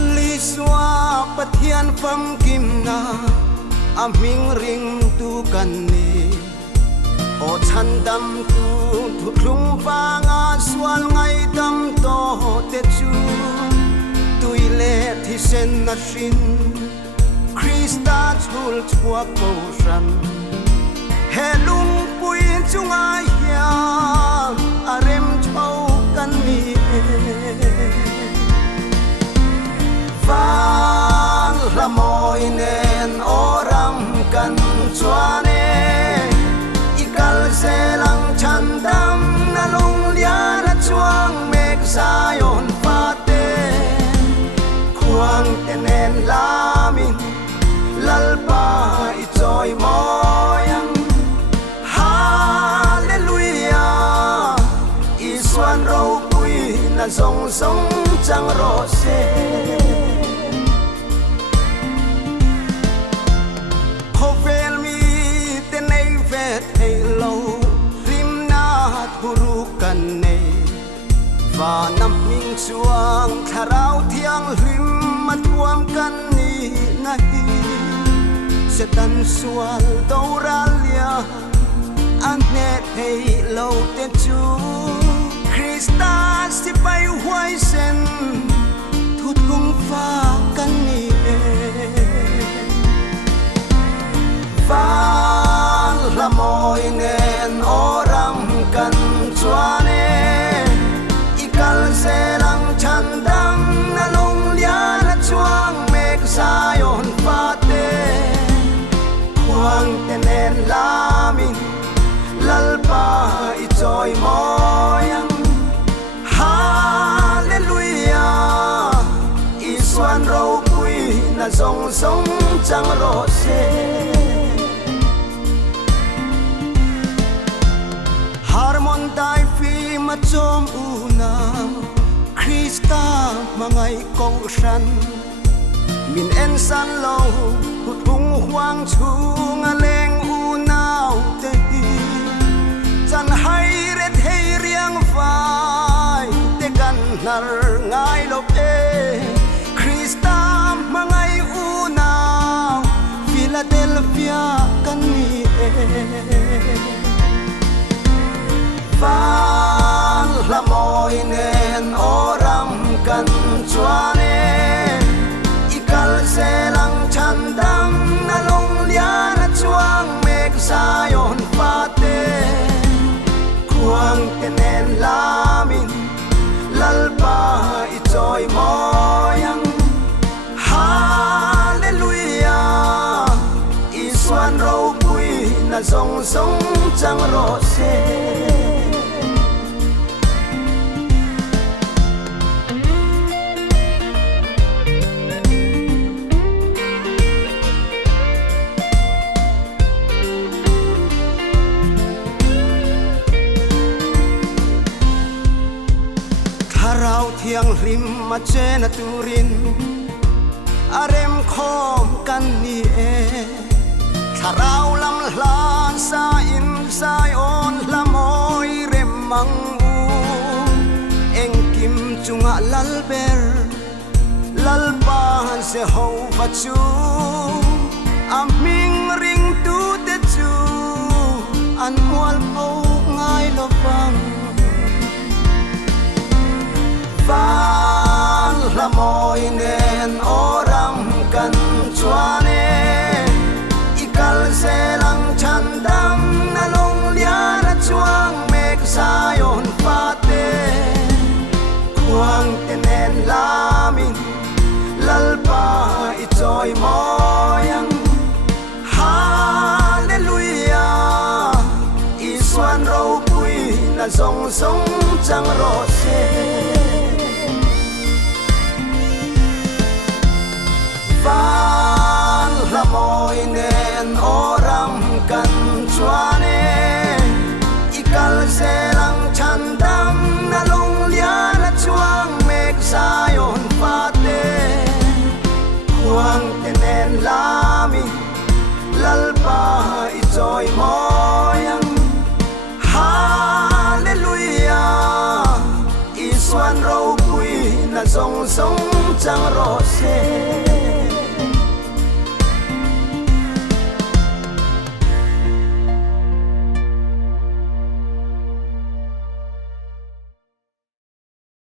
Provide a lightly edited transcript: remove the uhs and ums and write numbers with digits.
li xóa bất thiên phẩm kim na mình ring tu cần ni o chan dam tu thu lung va nga sual ngai dam to te chu tui le thi sen na shin Krista chul chua ko ran he lung pui chunga hiam arem chau kan ni vang la moi nen oram kan chuane ikal se lang chan dam na long lia na chuang mek sayon pate khuang tenen lamin lalpa i joy moyang hallelujah iswan ro pui na song song chang ro se khovel mi te nei vet hey lo rim na thuru kan nei va nam ming chuang tharau thiang rim mat tuam kan ni nahi se tan sual doralia an net hey lo te chu Krista si pai huai sen thu thung pha kan ni vang la moi nen oram kan chuane ikal se lang chan dam na long lia na chuang mek sayon pate khuang tenen lamin lalpa i joy moyang hallelujah iswan ro pui na song song chang ro se harmon dai fi ma chom una Krista mangai ko san min en san lo hut hung huang chung a leng u nau te chan hai ret hei riang vai te kan nar ngai lo pe Krista mangai u nau Philadelphia kan ni vang la moi nen oram kan chuane ikal se lang chan dam na long lia na chuang mek sayon pate khuang tenen lamin lalpa i joy moyang hallelujah iswan ro pui na song song chang ro se thiang rim ma chena turin arem khom kan ni e tharau lam hlan sa in sai on la moi rem mang u eng kim chunga lal ber lal pa han se ho va chu aming ring tu te chu an mual po ngai lo pang vang la moi nen oram kan chuane ikal se lang chan dam na long lia na chuang mek sayon pate khuang tenen lamin lalpa i joy moyang hallelujah iswan ro pui na song song chang ro se vang la moi nen oram kan chuane ikal se lang chan dam na long lia na chuang mek sayon pate khuang tenen lamin lalpa i joy moyang hallelujah iswan ro pui na song song sang rose